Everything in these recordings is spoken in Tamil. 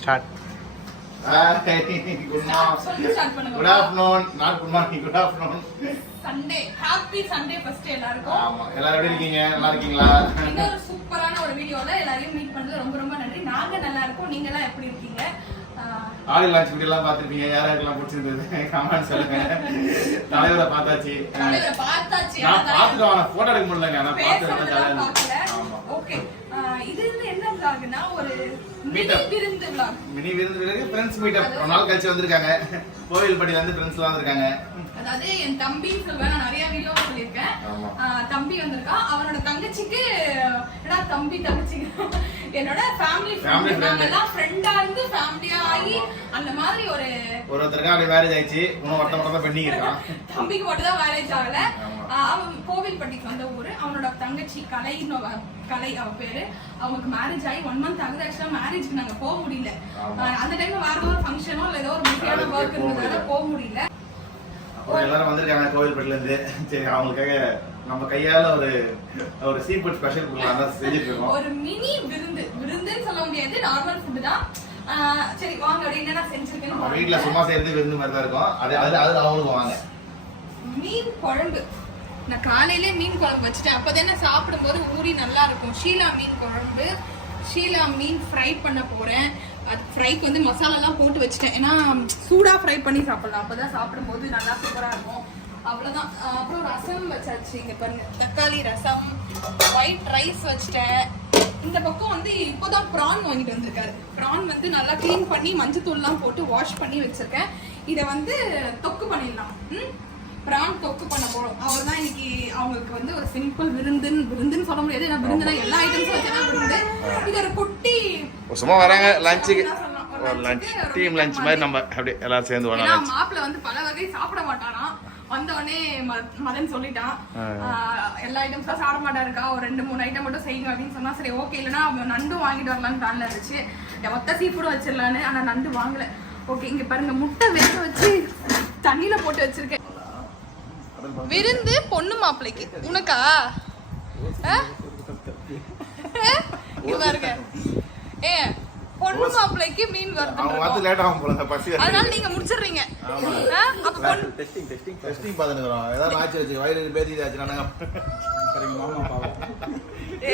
Start good morning good afternoon not good morning good afternoon Sunday happy Sunday first எல்லாருக்கும். ஆமா எல்லாரும் எப்படி இருக்கீங்க? நல்லா இருக்கீங்களா? இன்னொரு சூப்பரான ஒரு வீடியோல எல்லாரையும் மீட் பண்ணது ரொம்ப ரொம்ப நன்றி. நாங்க நல்லா இருக்கோம். நீங்க எல்லாம் எப்படி இருக்கீங்க? ஆஹ் ஆடி லான்ச் வீடியோ எல்லாம் பார்த்திருப்பீங்க. யாராருக்கெல்லாம் பிடிச்சிருந்தது? கமெண்ட் சொல்லுங்க. தலைவரை பார்த்தாச்சு. தலைவரை பார்த்தாச்சு. நான் ஆனா பார்த்துட்டு வாங்க போட்டோ எடுக்க முடியலங்க. நான் பார்த்து நல்லா ஜாலியா. ஆமா ஓகே இது வந்து என்ன vlogனா ஒரு மினி. விருந்து மினி விருந்து ஃப்ரெண்ட்ஸ் மீட்டப் ஒரு நாள் கழிச்சு வந்திருக்காங்க. ஃப்ரெண்ட்ஸ் எல்லாம் வந்திருக்காங்க. அதாவது என் தம்பின்னு சொல்லுவேன் நான் நிறைய வீடியோ. ஆஹ் தம்பி வந்திருக்கான். அவனோட தங்கச்சிக்கு என்னடா தம்பி தங்கச்சி? என்னோட ஃபேமிலி ஃப்ரெண்ட். நாங்க எல்லாம் ஃப்ரெண்டா இருந்து ஃபேமிலியா ஆகி அந்த மாதிரி ஒரு ஒருத்தருக்கு அப்படி மேரேஜ் ஆயிடுச்சு. இன்னும் ஒருத்த மட்டும் தான் பெண்டிங் இருக்கான். தம்பிக்கு மட்டும் தான் மேரேஜ் ஆகல. அவன் கோவில்பட்டிக்கு வந்த ஊரு. அவனோட தங்கச்சி கலை கலை அவ பேரு. அவங்களுக்கு மேரேஜ் ஆகி ஒன் மந்த் ஆகுது. ஆக்சுவலா மேரேஜ்க்கு நாங்க போக முடியல. அந்த டைம்ல வேற ஒரு ஃபங்க்ஷனோ இல்ல ஏதோ ஒரு முக்கியமான அதுக்கு ஒர்க் இருந்ததால. போக முடியல. அப்புறம் எல்லாரும் வந்திருக்காங்க கோவில்பட்டில இருந்து சரி அவங்களுக்காக நம்ம கையால ஒரு ஒரு சீ ஃபுட் ஸ்பெஷல் கொடுக்கலாம். தான் செஞ்சுட்டு இருக்கோம் ஒரு மினி விருந்து. விருந்துன்னு சொல்ல முடியாது. நார்மல் ஃபுட் தான். சரி வாங்க. அப்படி என்னென்ன வீட்ல பாருங்க. சும்மா செய்யறது விருந்து மாதிரி தான் இருக்கும். அது அதுல அதுல அவங்களுக்கும் வாங்க. மீன் குழம்பு. நான் காலையிலே மீன் குழம்பு வச்சுட்டேன். அப்பதானே சாப்பிடும்போது ஊறி நல்லா இருக்கும். ஷீலா மீன் குழம்பு ஷீலா மீன் ஃப்ரை பண்ண போறேன். அது ஃப்ரைக்கு வந்து மசாலாலாம் போட்டு வச்சுட்டேன். ஏன்னா சூடாக ஃப்ரை பண்ணி சாப்பிட்லாம். அப்போ தான் சாப்பிடும்போது நல்லா சூப்பராக இருக்கும். அவ்வளோதான் அப்புறம் ரசம் வச்சாச்சு. இங்கே பாருங்க. தக்காளி ரசம் ஒயிட் ரைஸ் வச்சுட்டேன். இந்த பக்கம் வந்து இப்போதான் ப்ரான் வாங்கிட்டு வந்திருக்காரு. ப்ரான் வந்து நல்லா க்ளீன் பண்ணி மஞ்சத்தூள்லாம் போட்டு வாஷ் பண்ணி வச்சிருக்கேன். இதை வந்து தொக்கு பண்ணிடலாம். ம்? ப்ரான் தொக்கு பண்ண போறோம். அவங்களுக்கு வந்து ஒரு சிம்பிள் விருந்துன்னு விருந்துன்னு சொல்ல முடியாது. ஏன்னா விருந்துனா எல்லா ஐட்டம்ஸும் வச்சா விருந்து. இது ஒரு குட்டி சும்மா வராங்க லஞ்சுக்கு லஞ்ச் டீம் லஞ்ச் மாதிரி நம்ம அப்படியே எல்லாரும் சேர்ந்து வரலாம் லஞ்ச் வந்து பல வகை சாப்பிட மாட்டாராம் வந்த உடனே மதன் சொல்லிட்டான். எல்லா ஐட்டம்ஸும் சாப்பிட மாட்டாருக்கா? ஒரு ரெண்டு மூணு ஐட்டம் மட்டும் செய்யுங்க அப்படின்னு சொன்னா சரி ஓகே இல்லைன்னா அவன் நண்டு வாங்கிட்டு வரலான்னு பிளான்ல இருந்துச்சு. மொத்த சீ ஃபுட் வச்சிடலான்னு ஆனா நண்டு வாங்கல. ஓகே இங்க பாருங்க முட்டை வேக வச்சு தண்ணியில போட்டு வச்சிருக்கேன். விருந்து பொண்ணு மாப்பிள்ளைக்கு உனக்கா? பாருங்க. ஏ பொண்ணு மாப்பிள்ளைக்கு மீன் அவங்க வந்து வருது லேட் ஆகும் போல பசி அதனால நீங்க முடிச்சிடுறீங்க? அப்ப பொண்ணு டெஸ்டிங் டெஸ்டிங் டெஸ்டிங் பார்த்துக்கிறோம் ஏதாவது ஆச்சு வச்சு வயிறு பேதி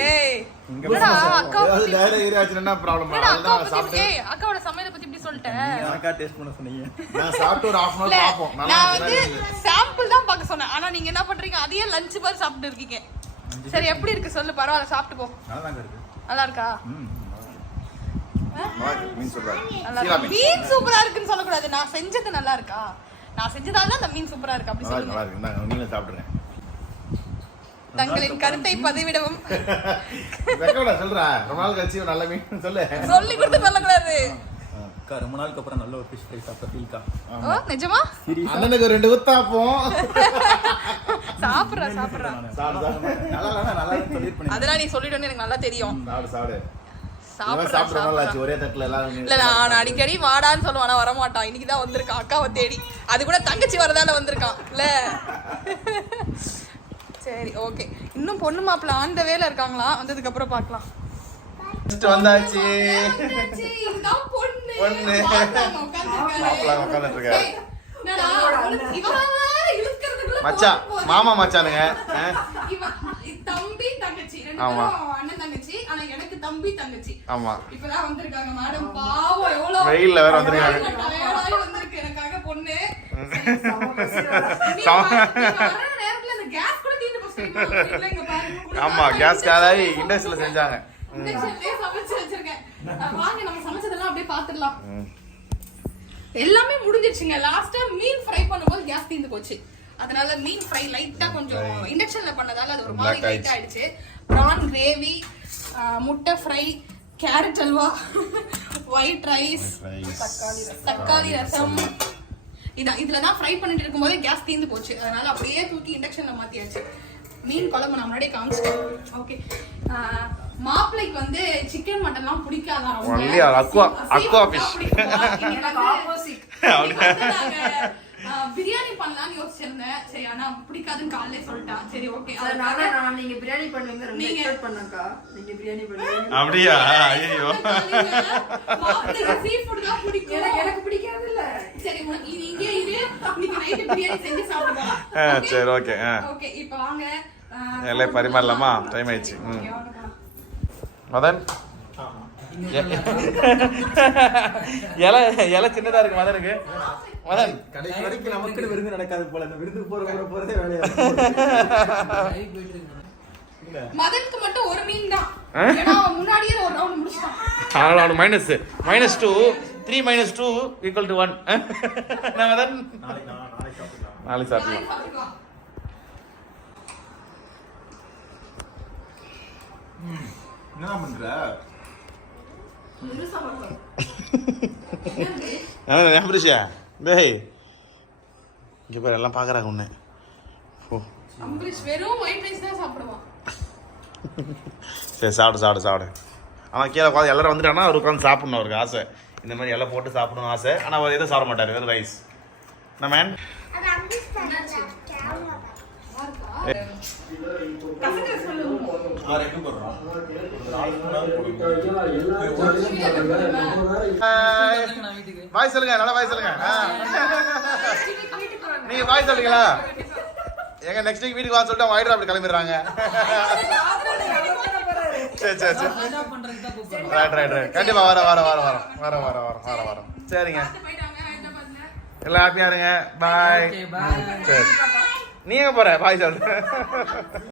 ஏய் என்னடா அக்கா லேட் ப்ராப்ளம் சாப்பிட்டு ஏய் அக்காவோட சமையலை பத்தி இப்படி சொல்லிட்டேன் எனக்கா டேஸ்ட் பண்ண சொன்னீங்க. நான் சாப்பிட்டு ஒரு ஹாஃப் அன் இல்ல அவர் பார்ப்போம். நல்லா நான் வந்து. சாம்பிள் தான் பார்க்க சொன்னேன். ஆனா நீங்க என்ன பண்றீங்க? அதையே லஞ்ச் மாதிரி சாப்பிட்டு இருக்கீங்க. சரி எப்படி இருக்கு? சொல்லு பரவாயில்ல சாப்பிட்டு போ. நல்லா இருக்கு? நல்லா இருக்கா. மீன் சூப்பரா இருக்குன்னு சொல்லக்கூடாது. நான் செஞ்சது நல்லா இருக்கா? நான் செஞ்சதால தான் அந்த மீன் சூப்பரா இருக்கு. அப்படி சொல்லுங்க. நல்லா இருக்கு. நீங்களும் சாப்பிடுங்க தங்களின் கருத்தை பதிவிடவும். சொல்றா. ரொம்ப நாள் கழிச்சு நல்ல மீன் சொல்லு. சொல்லி கொடுத்து சொல்லக்கூடாது. அக்கா ரொம்ப நாளுக்கு அப்புறம் நல்ல ஒரு ஃபிஷ் ஃப்ரை சாப்பிட்ட ஃபீல்க்கா ஓ நிஜமா? அண்ணனுக்கு ரெண்டு ஊத்தாப்போம் சாப்பிடுறா சாப்பிடுறா. அதெல்லாம் நீ சொல்லிட்டோன்னு எனக்கு நல்லா தெரியும். சாப்பிடு சாப்பிடு. அடிக்கடி வாடான்னு சொல்லுவான். ஆனா வரமாட்டான். இன்னைக்கு தான் வந்திருக்கான். அக்காவை தேடி. அது கூட தங்கச்சி வரதால வந்திருக்கான். இல்ல. சரி ஓகே இன்னும் பொண்ணு மாப்பிள்ள ஆந்த வேல இருக்காங்களா? வந்ததுக்கு அப்புறம் பார்க்கலாம். வந்தாச்சு. பொண்ணு. பொண்ணு. உட்கார்ந்துட்டு இருக்காரு. மச்சான். மாமா மச்சானுங்க. தம்பி தங்கச்சி. ஆமா. அண்ணன் தங்கச்சி. ஆனா எனக்கு தம்பி தங்கச்சி. ஆமா. இப்பதான் வந்திருக்காங்க மேடம் பாவம் எவ்வளவு வெயில்ல வேற வந்திருக்காங்க. டயர்டாகி வந்திருக்கு எனக்காக பொண்ணு. ஆமா கேஸ் சமைச்சு இண்டஸ்ட்ரியில செஞ்சாங்க வாங்க நம்ம சமைச்சதெல்லாம் அப்படியே பாத்துடலாம். எல்லாமே முடிஞ்சிருச்சுங்க. லாஸ்டா மீன் ஃப்ரை பண்ணும்போது கேஸ் தீர்ந்து போச்சு. அதனால மீன் ஃப்ரை லைட்டா கொஞ்சம் இண்டக்ஷன்ல பண்ணதால அது ஒரு மாதிரி லைட் ஆயிடுச்சு. ப்ரான் கிரேவி முட்டை fry carrot halwa white rice தக்காளி ரசம். இதான் இதுல தான் ஃப்ரை பண்ணிட்டு இருக்கும்போதே கேஸ் தீர்ந்து போச்சு. அதனால அப்படியே தூக்கி இண்டக்ஷன்ல மாத்தியாச்சு. மீன் குழம்பு நான் முன்னாடியே காமிச்சிட்டேன். ஓகே மாப்பிள்ளைக்கு வந்து சிக்கன் மட்டன்லாம் பிடிக்காதான் நாங்க, ஆ, பிரியாணி பண்ணலாம்னு யோசிச்சிருந்தேன். சரி ஆனா பிடிக்காதுன்னு காலையிலே சொல்லிட்டா. சரி ஓகே சார், நானே நீங்க பிரியாணி பண்ணுவீங்க ரொம்ப நீங்க- எக்ஸ்பெக்ட் பண்ணக்கா. நீங்க பிரியாணி பண்ணுவீங்க. அப்படியா? ஐயோ சீ ஃபுட் தான் பிடிக்கும். எனக்கு எனக்கு பிடிக்காது இல்ல சரி உனக்கு இது இங்கே இரு. நைட்டு பிரியாணி செஞ்சு சாப்பிடுவோம். ஆ, சரி, ஆ. ஓகே இப்போ வாங்க. எல்லாம் பரிமாறலாமா? டைம் ஆயிடுச்சு. ம். மதன்? இலை இலை சின்னதா இருக்கு மதனுக்கு. மதன். கடைசி வரைக்கும் நமக்கு விருந்து நடக்காது போல இந்த விருந்து போற போற போறதே வேலையா மதனுக்கு மட்டும் ஒரு மீன் தான். ஆ? ஏன்னா அவன் முன்னாடியே ஒரு ரவுண்ட் முடிச்சிட்டான். அதனால அவனுக்கு minus minus two three minus two equal to one Madan. நாளைக்கு சாப்பிடலாம். என்னதான் பண்ற டேய். இங்கே பேர் எல்லாம் பார்க்குறாங்க உன்னை. ஓ அம்பரீஷ் வெறும் ஒயிட் ரைஸ் தான் சாப்பிடுவான். சரி சாப்பிடு சாப்பிடு சாப்பிடு. ஆனால் கீழே உட்காந்து எல்லாரும் வந்துட்டாங்கன்னா அவர் உட்காந்து சாப்பிடணும் அவருக்கு ஆசை. இந்த மாதிரி எல்லாம் போட்டு சாப்பிடணும் ஆசை. ஆனால் அவர் எதுவும் சாப்பிட மாட்டார் வெறும் ரைஸ் என்ன மேன் கசக்க சொல்லுவோம் வேற எங்க போடுறோம் ஒரு நாலு மணி நேரம் போடுவோம் பாய் சொல்லுங்க நல்லா பாய் சொல்லுங்க. நீங்க பாய் சொல்றீங்களா? எங்க நெக்ஸ்ட் வீக் வீட்டுக்கு வாங்க சொல்லிட்டு ஹைட்ரா அப்படி கிளம்பிடுறாங்க. சரி சரி சரி. ரைட் ரைட் ரைட் கண்டிப்பா வர வர வர வர. வர வர வர வர வர. சரிங்க. எல்லாம் ஹாப்பியா இருங்க. பாய் சரி. நீ எங்க போற? பாய் சொல்லு.